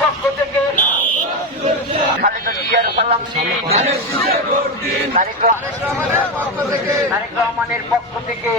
পক্ষ থেকে খালেদা জিয়ার সালাম তারেক রহ- রহমানের পক্ষ থেকে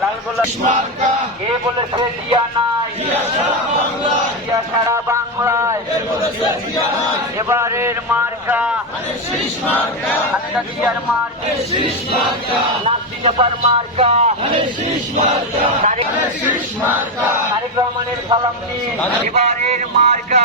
লাল গোলাপ কে বলেছে জিয়া নাই বাংলায় এবারের মার্কা। খালেদা জিয়ার মার্কা নাসি নেপার মার্কা তারেক সালাম নিন এবারের মার্কা।